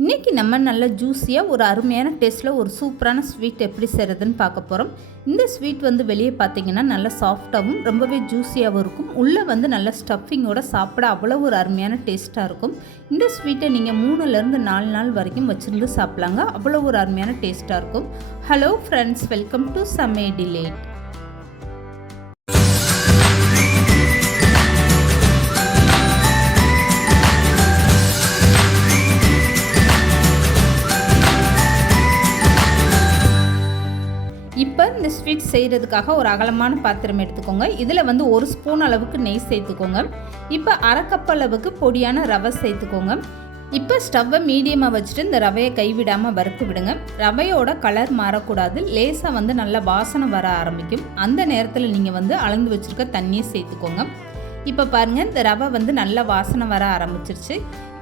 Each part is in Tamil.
இன்றைக்கி நம்ம நல்ல ஜூஸியாக ஒரு அருமையான டேஸ்ட்டில் ஒரு சூப்பரான ஸ்வீட் எப்படி செய்கிறதுன்னு பார்க்க போகிறோம். இந்த ஸ்வீட் வெளியே பார்த்தீங்கன்னா நல்லா சாஃப்டாகவும் ரொம்பவே ஜூஸியாகவும் இருக்கும். உள்ளே நல்ல ஸ்டஃபிங்கோட சாப்பிட அவ்வளோ ஒரு அருமையான டேஸ்ட்டாக இருக்கும். இந்த ஸ்வீட்டை நீங்கள் 3லேருந்து 4 நாள் வரைக்கும் வச்சுருந்து சாப்பிட்லாங்க. அவ்வளோ ஒரு அருமையான டேஸ்ட்டாக இருக்கும். ஹலோ ஃப்ரெண்ட்ஸ், வெல்கம் டு சமே டிலேட். இப்போ இந்த ஸ்வீட் செய்கிறதுக்காக ஒரு அகலமான பாத்திரம் எடுத்துக்கோங்க. இதில் 1 ஸ்பூன் அளவுக்கு நெய் சேர்த்துக்கோங்க. இப்போ 1/2 கப் அளவுக்கு பொடியான ரவை சேர்த்துக்கோங்க. இப்போ ஸ்டவ்வை மீடியமாக வச்சுட்டு இந்த ரவையை கைவிடாமல் வறுத்து விடுங்க. ரவையோட கலர் மாறக்கூடாது. லேசாக நல்ல வாசனை வர ஆரம்பிக்கும். அந்த நேரத்தில் நீங்கள் அளந்து வச்சுருக்க தண்ணியை சேர்த்துக்கோங்க. இப்போ பாருங்கள், இந்த ரவை நல்ல வாசனை வர ஆரம்பிச்சிருச்சு.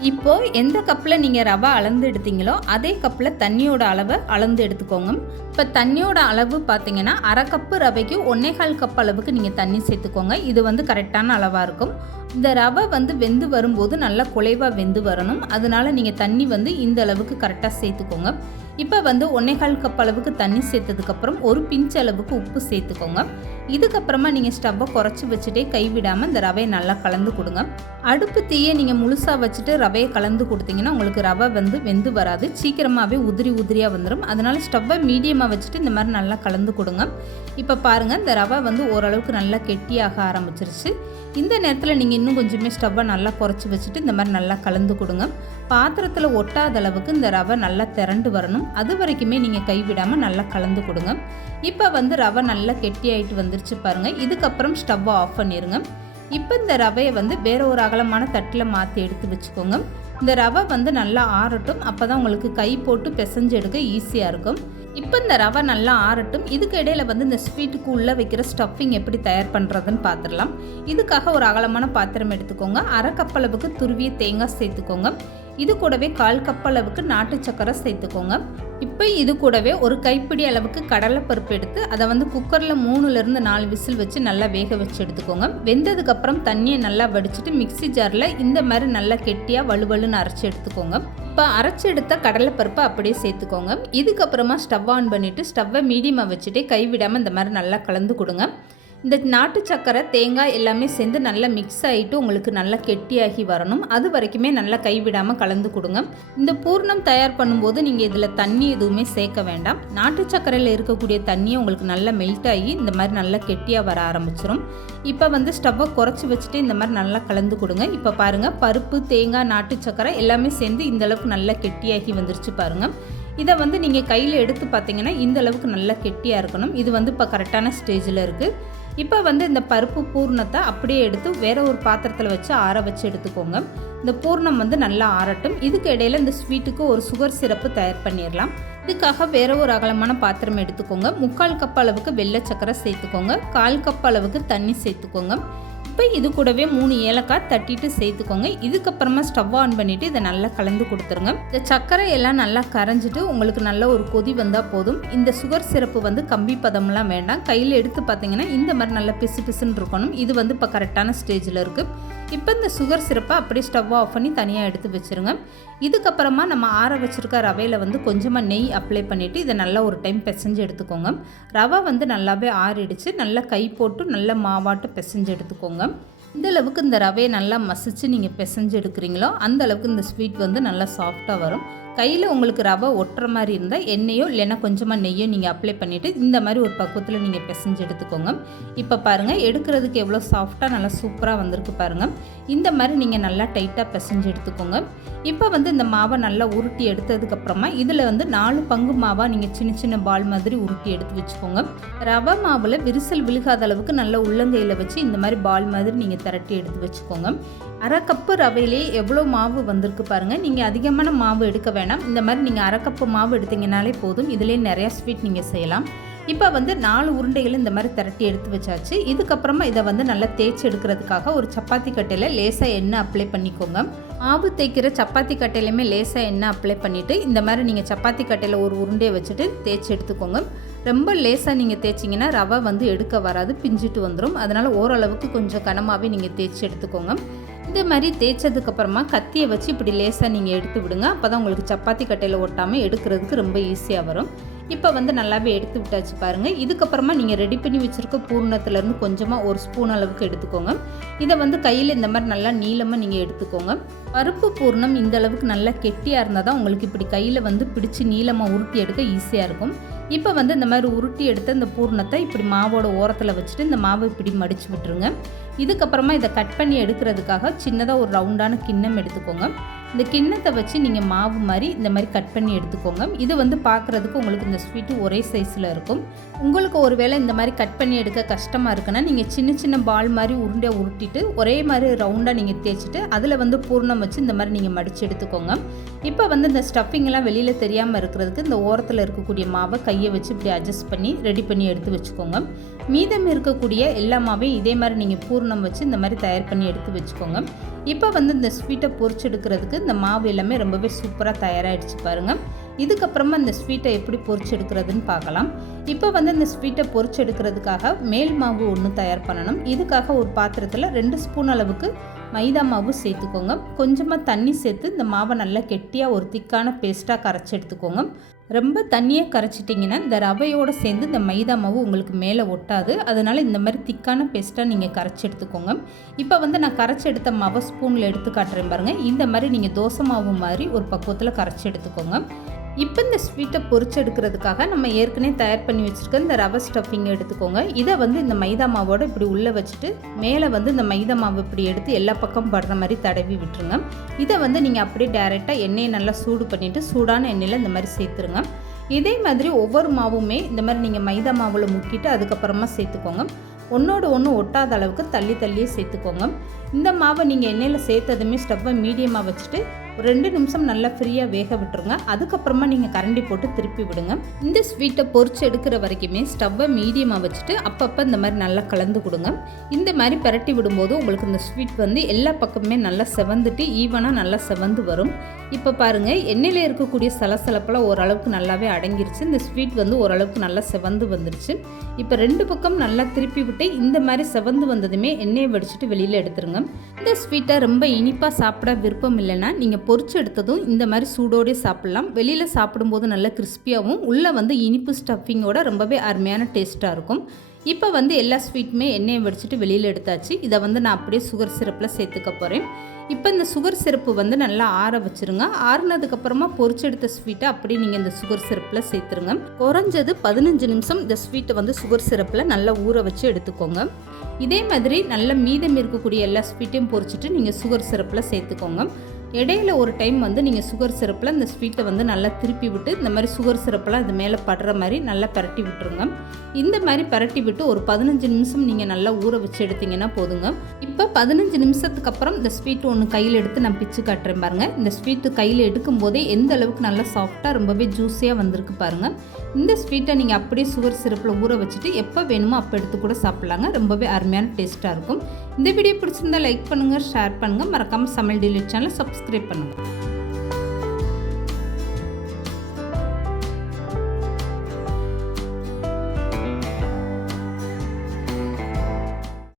இப்போது எந்த கப்பில் நீங்கள் ரவை அளந்து எடுத்தீங்களோ அதே கப்பில் தண்ணியோட அளவை அளந்து எடுத்துக்கோங்க. இப்போ தண்ணியோட அளவு பார்த்தீங்கன்னா 1/2 கப்பு ரவைக்கு 1/4 கப் அளவுக்கு நீங்கள் தண்ணி சேர்த்துக்கோங்க. இது கரெக்டான அளவாக இருக்கும். இந்த ரவை வெந்து வரும்போது நல்லா குலைவாக வெந்து வரணும். அதனால் நீங்கள் தண்ணி இந்த அளவுக்கு கரெக்டாக சேர்த்துக்கோங்க. இப்போ 1/4 கப் அளவுக்கு தண்ணி சேர்த்ததுக்கப்புறம் ஒரு பிஞ்ச் அளவுக்கு உப்பு சேர்த்துக்கோங்க. இதுக்கப்புறமா நீங்கள் ஸ்டவ்வை குறைச்சி வச்சுட்டே கைவிடாமல் இந்த ரவையை நல்லா கலந்து கொடுங்க. அடுப்பு தீயை நீங்கள் முழுசாக வச்சுட்டு ரவையை கலந்து கொடுத்தீங்கன்னா உங்களுக்கு ரவை வெந்து வராது. சீக்கிரமாகவே உதிரியாக வந்துடும். அதனால் ஸ்டவ்வை மீடியமாக வச்சுட்டு இந்த மாதிரி நல்லா கலந்து கொடுங்க. இப்போ பாருங்கள், இந்த ரவை ஓரளவுக்கு நல்லா கெட்டியாக ஆரம்பிச்சிருச்சு. இந்த நேரத்தில் நீங்கள் இன்னும் கொஞ்சமே ஸ்டவ்வை நல்லா குறைச்சி வச்சுட்டு இந்த மாதிரி நல்லா கலந்து கொடுங்க. பாத்திரத்தில் ஒட்டாத அளவுக்கு இந்த ரவை நல்லா திரண்டு வரணும். அது வரைக்குமே நீங்கள் கைவிடாமல் நல்லா கலந்து கொடுங்க. இப்போ ரவை நல்லா கெட்டியாயிட்டு வந்துருச்சு பாருங்கள். இதுக்கப்புறம் ஸ்டவ்வை ஆஃப் பண்ணிடுங்க. இப்போ இந்த ரவையை வேற ஒரு அகலமான தட்டில் மாற்றி எடுத்து வச்சுக்கோங்க. இந்த ரவை நல்லா ஆறட்டும். அப்போ தான் உங்களுக்கு கை போட்டு பிசைஞ்சு எடுக்க ஈஸியாக இருக்கும். இப்போ இந்த ரவை நல்லா ஆறட்டும். இதுக்கு இடையில இந்த ஸ்வீட்டுக்கு உள்ளே வைக்கிற ஸ்டஃபிங் எப்படி தயார் பண்ணுறதுன்னு பார்த்துடலாம். இதுக்காக ஒரு அகலமான பாத்திரம் எடுத்துக்கோங்க. 1/2 கப் அளவுக்கு துருவிய தேங்காய் சேர்த்துக்கோங்க. இது கூடவே 1/4 கப் அளவுக்கு நாட்டு சக்கரை சேர்த்துக்கோங்க. இப்போ இது கூடவே ஒரு கைப்பிடி அளவுக்கு கடலைப்பருப்பு எடுத்து அதை குக்கரில் 3லேருந்து 4 விசில் வச்சு நல்லா வேக வச்சு எடுத்துக்கோங்க. வெந்ததுக்கப்புறம் தண்ணியை நல்லா வடிச்சிட்டு மிக்ஸி ஜாரில் இந்த மாதிரி நல்லா கெட்டியாக வலுவலுன்னு அரைச்சி எடுத்துக்கோங்க. இப்போ அரைச்சி எடுத்த கடலைப்பருப்பை அப்படியே சேர்த்துக்கோங்க. இதுக்கப்புறமா ஸ்டவ் ஆன் பண்ணிவிட்டு ஸ்டவ்வை மீடியமாக வச்சுட்டு கைவிடாமல் இந்த மாதிரி நல்லா கலந்து கொடுங்க. இந்த நாட்டு சக்கரை தேங்காய் எல்லாமே சேர்ந்து நல்லா மிக்ஸ் ஆகிட்டு உங்களுக்கு நல்லா கெட்டியாகி வரணும். அது வரைக்குமே நல்லா கைவிடாமல் கலந்து கொடுங்க. இந்த பூர்ணம் தயார் பண்ணும்போது நீங்கள் இதில் தண்ணி எதுவுமே சேர்க்க வேண்டாம். நாட்டு சக்கரையில் இருக்கக்கூடிய தண்ணியை உங்களுக்கு நல்லா மெல்ட் ஆகி இந்த மாதிரி நல்லா கெட்டியாக வர ஆரம்பிச்சிடும். இப்போ ஸ்டவ்வை குறைச்சி வச்சுட்டு இந்த மாதிரி நல்லா கலந்து கொடுங்க. இப்போ பாருங்கள், பருப்பு தேங்காய் நாட்டு சக்கரை எல்லாமே சேர்ந்து இந்தளவுக்கு நல்லா கெட்டியாகி வந்துருச்சு பாருங்கள். இதை நீங்கள் கையில் எடுத்து பார்த்தீங்கன்னா இந்த அளவுக்கு நல்லா கெட்டியாக இருக்கணும். இது இப்போ கரெக்டான ஸ்டேஜில் இருக்குது. இப்போ இந்த பருப்பு பூர்ணத்தை அப்படியே எடுத்து வேற ஒரு பாத்திரத்தில் வச்சு ஆற வச்சு எடுத்துக்கோங்க. இந்த பூர்ணம் நல்லா ஆறட்டும். இதுக்கு இடையில இந்த ஸ்வீட்டுக்கு ஒரு சுகர் சிரப்பு தயார் பண்ணிடலாம். இதுக்காக வேற ஒரு அகலமான பாத்திரம் எடுத்துக்கோங்க. 3/4 கப் அளவுக்கு வெள்ளை சக்கரை சேர்த்துக்கோங்க. 1/4 கப் அளவுக்கு தண்ணி சேர்த்துக்கோங்க. இப்போ இது கூடவே 3 ஏலக்காய் தட்டிட்டு சேர்த்துக்கோங்க. இதுக்கப்புறமா ஸ்டவ் ஆன் பண்ணிவிட்டு இதை நல்லா கலந்து கொடுத்துருங்க. இந்த சர்க்கரை எல்லாம் நல்லா கரைஞ்சிட்டு உங்களுக்கு நல்ல ஒரு கொதி வந்தால் போதும். இந்த சுகர் சிரப்பு கம்பி பதம்லாம் வேண்டாம். கையில் எடுத்து பார்த்தீங்கன்னா இந்த மாதிரி நல்லா பிசு பிசுன்னு இருக்கணும். இது இப்போ கரெக்டான ஸ்டேஜில் இருக்குது. இப்போ இந்த சுகர் சிரப்பை அப்படியே ஸ்டவ் ஆஃப் பண்ணி தனியாக எடுத்து வச்சுருங்க. இதுக்கப்புறமா நம்ம ஆற வச்சுருக்க ரவையில் கொஞ்சமாக நெய் அப்ளை பண்ணிவிட்டு இதை நல்லா ஒரு டைம் பிசைஞ்சு எடுத்துக்கோங்க. ரவை நல்லாவே ஆறிடுச்சு. நல்லா கை போட்டு நல்லா மாவாட்டு பிசைஞ்சு எடுத்துக்கோங்க. இந்த அளவுக்கு இந்த ரவையை நல்லா மசிச்சு நீங்கள் பிசைஞ்சு எடுக்கிறீங்களோ அந்த அளவுக்கு இந்த ஸ்வீட் நல்லா சாஃப்டாக வரும். கையில் உங்களுக்கு ரவை ஒட்டுற மாதிரி இருந்தால் எண்ணெயோ இல்லைன்னா கொஞ்சமாக நெய்யோ நீங்கள் அப்ளை பண்ணிவிட்டு இந்த மாதிரி ஒரு பக்குவத்தில் நீங்கள் பிசைஞ்சு எடுத்துக்கோங்க. இப்போ பாருங்கள், எடுக்கிறதுக்கு எவ்வளோ சாஃப்டாக நல்லா சூப்பராக வந்திருக்கு பாருங்கள். இந்த மாதிரி நீங்கள் நல்லா டைட்டாக பிசைஞ்சு எடுத்துக்கோங்க. இப்போ இந்த மாவை நல்லா உருட்டி எடுத்ததுக்கப்புறமா இதில் 4 பங்கு மாவாக நீங்கள் சின்ன சின்ன பால் மாதிரி உருட்டி எடுத்து வச்சுக்கோங்க. ரவை மாவில் விரிசல் விழுகாத அளவுக்கு நல்லா உள்ளங்கையில் வச்சு இந்த மாதிரி பால் மாதிரி நீங்கள் திரட்டி எடுத்து வச்சுக்கோங்க. 1/2 கப்பு ரவையிலே எவ்வளோ மாவு வந்திருக்கு பாருங்கள். நீங்கள் அதிகமான மாவு எடுக்க வேணாம். இந்த மாதிரி நீங்கள் 1/2 கப்பு மாவு எடுத்தீங்கனாலே போதும். இதிலே நிறையா ஸ்வீட் நீங்கள் செய்யலாம். இப்போ 4 உருண்டைகள் இந்த மாதிரி திரட்டி எடுத்து வச்சாச்சு. இதுக்கப்புறமா இதை நல்லா தேய்ச்சி எடுக்கிறதுக்காக ஒரு சப்பாத்தி கட்டையில் லேசாக எண்ணெய் அப்ளை பண்ணிக்கோங்க. மாவு தேய்க்கிற சப்பாத்தி கட்டையிலையுமே லேசாக எண்ணெய் அப்ளை பண்ணிவிட்டு இந்த மாதிரி நீங்கள் சப்பாத்தி கட்டையில் ஒரு உருண்டையை வச்சுட்டு தேய்ச்சி எடுத்துக்கோங்க. ரொம்ப லேசாக நீங்கள் தேய்ச்சிங்கன்னா ரவை எடுக்க வராது, பிஞ்சிட்டு வந்துடும். அதனால் ஓரளவுக்கு கொஞ்சம் கனமாகவே நீங்கள் தேய்ச்சி எடுத்துக்கோங்க. இந்த மாதிரி தேய்ச்சதுக்கப்புறமா கத்தியை வச்சு இப்படி லேசாக நீங்கள் எடுத்து விடுங்க. அப்போ தான் உங்களுக்கு சப்பாத்தி கட்டையில் ஒட்டாமல் எடுக்கிறதுக்கு ரொம்ப ஈஸியாக வரும். இப்போ வந்து நல்லாவே எடுத்து விட்டாச்சு பாருங்கள். இதுக்கப்புறமா நீங்கள் ரெடி பண்ணி வச்சுருக்க பூர்ணத்துலேருந்து கொஞ்சமாக ஒரு ஸ்பூன் அளவுக்கு எடுத்துக்கோங்க. இதை வந்து கையில் இந்த மாதிரி நல்லா நீளமாக நீங்கள் எடுத்துக்கோங்க. பருப்பு பூர்ணம் இந்த அளவுக்கு நல்லா கெட்டியாக இருந்தால் தான் உங்களுக்கு இப்படி கையில் வந்து பிடிச்சி நீளமாக உருட்டி எடுக்க ஈஸியாக இருக்கும். இப்போ வந்து இந்த மாதிரி உருட்டி எடுத்த இந்த பூர்ணத்தை இப்படி மாவோட ஓரத்தில் வச்சுட்டு இந்த மாவை இப்படி மடித்து விட்டுருங்க. இதுக்கப்புறமா இதை கட் பண்ணி எடுக்கிறதுக்காக சின்னதாக ஒரு ரவுண்டான கிண்ணம் எடுத்துக்கோங்க. இந்த கிண்ணத்தை வச்சு நீங்கள் மாவு மாதிரி இந்த மாதிரி கட் பண்ணி எடுத்துக்கோங்க. இது வந்து பார்க்குறதுக்கு உங்களுக்கு இந்த ஸ்வீட்டு ஒரே சைஸில் இருக்கும். உங்களுக்கு ஒரு வேளை இந்த மாதிரி கட் பண்ணி எடுக்க கஷ்டமாக இருக்குன்னா நீங்கள் சின்ன சின்ன பால் மாதிரி உருண்டையாக உருட்டிட்டு ஒரே மாதிரி ரவுண்டாக நீங்கள் தேய்ச்சிட்டு அதில் வந்து பூர்ணம் வச்சு இந்த மாதிரி நீங்கள் மடித்து எடுத்துக்கோங்க. இப்போ வந்து இந்த ஸ்டஃபிங்லாம் வெளியில் தெரியாமல் இருக்கிறதுக்கு இந்த ஓரத்தில் இருக்கக்கூடிய மாவை கையை வச்சு இப்படி அட்ஜஸ்ட் பண்ணி ரெடி பண்ணி எடுத்து வச்சுக்கோங்க. மீதம் இருக்கக்கூடிய எல்லா மாவையும் இதே மாதிரி நீங்கள் பூர்ணம் வச்சு இந்த மாதிரி தயார் பண்ணி எடுத்து வச்சுக்கோங்க. இப்போ வந்து இந்த ஸ்வீட்டை பொரிச்சு எடுக்கிறதுக்கு இந்த மாவு எல்லாமே ரொம்பவே சூப்பராக தயாராகிடுச்சு பாருங்கள். இதுக்கப்புறமா இந்த ஸ்வீட்டை எப்படி பொரிச்சு எடுக்கிறதுன்னு பார்க்கலாம். இப்போ வந்து இந்த ஸ்வீட்டை பொரிச்சு எடுக்கிறதுக்காக மேல் மாவு ஒன்று தயார் பண்ணணும். இதுக்காக ஒரு பாத்திரத்தில் 2 ஸ்பூன் அளவுக்கு மைதா மாவு சேர்த்துக்கோங்க. கொஞ்சமாக தண்ணி சேர்த்து இந்த மாவை நல்லா கெட்டியாக ஒரு திக்கான பேஸ்ட்டாக கரைச்சி எடுத்துக்கோங்க. ரொம்ப தண்ணியை கரைச்சிட்டிங்கன்னா இந்த ரவையோடு சேர்ந்து இந்த மைதா மாவு உங்களுக்கு மேலே ஒட்டாது. அதனால் இந்த மாதிரி திக்கான பேஸ்ட்டாக நீங்கள் கரைச்சி எடுத்துக்கோங்க. இப்போ வந்து நான் கரைச்சி எடுத்த மாவை ஸ்பூனில் எடுத்து காட்டுறேன் பாருங்கள். இந்த மாதிரி நீங்கள் தோசை மாவு மாதிரி ஒரு பக்குவத்தில் கரைச்சி எடுத்துக்கோங்க. இப்போ இந்த ஸ்வீட்டை பொரிச்சு எடுக்கிறதுக்காக நம்ம ஏற்கனவே தயார் பண்ணி வச்சுருக்க இந்த ரவை ஸ்டஃபிங்கை எடுத்துக்கோங்க. இதை வந்து இந்த மைதா மாவோடு இப்படி உள்ளே வச்சுட்டு மேலே வந்து இந்த மைதா மாவு இப்படி எடுத்து எல்லா பக்கம் படுற மாதிரி தடவி விட்டுருங்க. இதை வந்து நீங்கள் அப்படியே டைரெக்டாக எண்ணெயை நல்லா சூடு பண்ணிவிட்டு சூடான எண்ணெயில் இந்த மாதிரி சேர்த்துருங்க. இதே மாதிரி ஒவ்வொரு மாவுமே இந்த மாதிரி நீங்கள் மைதா மாவில் முக்கிட்டு அதுக்கப்புறமா சேர்த்துக்கோங்க. ஒன்றோடு ஒன்று ஒட்டாத அளவுக்கு தள்ளி தள்ளியே சேர்த்துக்கோங்க. இந்த மாவை நீங்கள் எண்ணெயில் சேர்த்ததுமே ஸ்டவ்வை மீடியமாக வச்சுட்டு ஒரு 2 நிமிஷம் நல்லா ஃப்ரீயாக வேக விட்டுருங்க. அதுக்கப்புறமா நீங்கள் கரண்டி போட்டு திருப்பி விடுங்க. இந்த ஸ்வீட்டை பொரிச்சு எடுக்கிற வரைக்குமே ஸ்டவ்வை மீடியமாக வச்சுட்டு அப்பப்போ இந்த மாதிரி நல்லா கலந்து கொடுங்க. இந்த மாதிரி பரட்டி விடும்போது உங்களுக்கு இந்த ஸ்வீட் வந்து எல்லா பக்கமுமே நல்லா செவந்துட்டு ஈவனாக நல்லா செவந்து வரும். இப்போ பாருங்கள், எண்ணெயில் இருக்கக்கூடிய சலசலப்பெல்லாம் ஓரளவுக்கு நல்லாவே அடங்கிருச்சு. இந்த ஸ்வீட் வந்து ஓரளவுக்கு நல்லா செவந்து வந்துருச்சு. இப்போ 2 பக்கம் நல்லா திருப்பி விட்டு இந்த மாதிரி செவந்து வந்ததுமே எண்ணெயை வடிச்சிட்டு வெளியில் எடுத்துருங்க. இந்த ஸ்வீட்டை ரொம்ப இனிப்பாக சாப்பிட விருப்பம் இல்லைன்னா நீங்கள் பொரிச்சு எடுத்ததும் இந்த மாதிரி சூடோடே சாப்பிட்லாம். வெளியில் சாப்பிடும்போது நல்லா கிறிஸ்பியாகவும் உள்ளே வந்து இனிப்பு ஸ்டஃபிங்கோட ரொம்பவே அருமையான டேஸ்ட்டாக இருக்கும். இப்போ வந்து எல்லா ஸ்வீட்டுமே எண்ணெயை வடிச்சிட்டு வெளியில் எடுத்தாச்சு. இதை வந்து நான் அப்படியே சுகர் சிரப்பில் சேர்த்துக்க போகிறேன். இப்போ இந்த சுகர் சிரப்பு வந்து நல்லா ஆற வச்சுருங்க. ஆறுனதுக்கப்புறமா பொரிச்செடுத்த ஸ்வீட்டை அப்படியே நீங்கள் இந்த சுகர் சிரப்பில் சேர்த்துருங்க. குறைஞ்சது 15 நிமிஷம் இந்த ஸ்வீட்டை வந்து சுகர் சிரப்பில் நல்லா ஊற வச்சு எடுத்துக்கோங்க. இதே மாதிரி நல்ல மீதம் இருக்கக்கூடிய எல்லா ஸ்வீட்டையும் பொரிச்சிட்டு நீங்கள் சுகர் சிரப்பில் சேர்த்துக்கோங்க. இடையில ஒரு டைம் வந்து நீங்கள் சுகர் சிரப்பில் இந்த ஸ்வீட்டை வந்து நல்லா திருப்பி விட்டு இந்த மாதிரி சுகர் சிரப்பெல்லாம் இது மேலே படுற மாதிரி நல்லா பரட்டி விட்டுருங்க. இந்த மாதிரி பரட்டி விட்டு ஒரு 15 நிமிஷம் நீங்கள் நல்லா ஊற வச்சு எடுத்தீங்கன்னா போதுங்க. இப்போ 15 நிமிஷத்துக்கு அப்புறம் இந்த ஸ்வீட் ஒன்று கையில் எடுத்து நான் பிச்சு காட்டுறேன் பாருங்கள். இந்த ஸ்வீட்டு கையில் எடுக்கும் போதே எந்த அளவுக்கு நல்லா சாஃப்டாக ரொம்பவே ஜூஸியாக வந்திருக்கு பாருங்கள். இந்த ஸ்வீட்டை நீங்கள் அப்படியே சுகர் சிரப்பில் ஊற வச்சுட்டு எப்போ வேணுமோ அப்போ எடுத்து கூட சாப்பிட்லாங்க. ரொம்பவே அருமையான டேஸ்ட்டாக இருக்கும். இந்த வீடியோ பிடிச்சிருந்தா லைக் பண்ணுங்கள், ஷேர் பண்ணுங்கள். மறக்காமல் சமையல் டிலீட் சேனலை சப்ஸ்கிரைப் பண்ணுங்கள்.